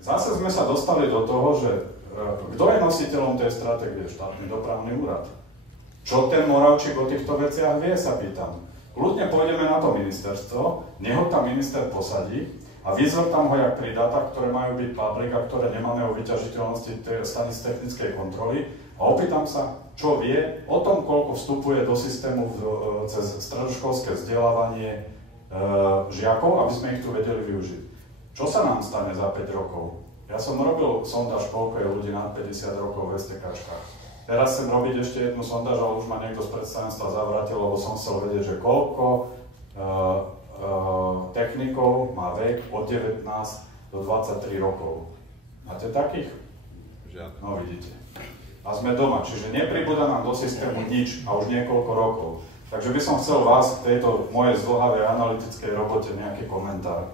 zase sme sa dostali do toho, že kto je nositeľom tej stratégie? Štátny dopravný úrad. Čo ten Moravčík o týchto veciach vie, sa pýtam. Kľudne pôjdeme na to ministerstvo, nech ho tam minister posadí a vyzvrtám ho jak pri dátach, ktoré majú byť public a ktoré nemáme o vyťažiteľnosti staníc technickej kontroly a opýtam sa, čo vie o tom, koľko vstupuje do systému cez stredoškolské vzdelávanie žiakov, aby sme ich tu vedeli využiť. Čo sa nám stane za 5 rokov? Ja som robil sondáž, koľko je ľudí nad 50 rokov v STKčkách. Teraz chcem robiť ešte jednu sondáž, ale už ma niekto z predstavenstva zavrátil, lebo som chcel vedieť, že koľko technikov má vek od 19 do 23 rokov. Máte takých? Žiadne. No vidíte. A sme doma, čiže nepribúda nám do systému nič a už niekoľko rokov. Takže by som chcel vás k tejto mojej zdĺhavej analytickej robote nejaký komentár.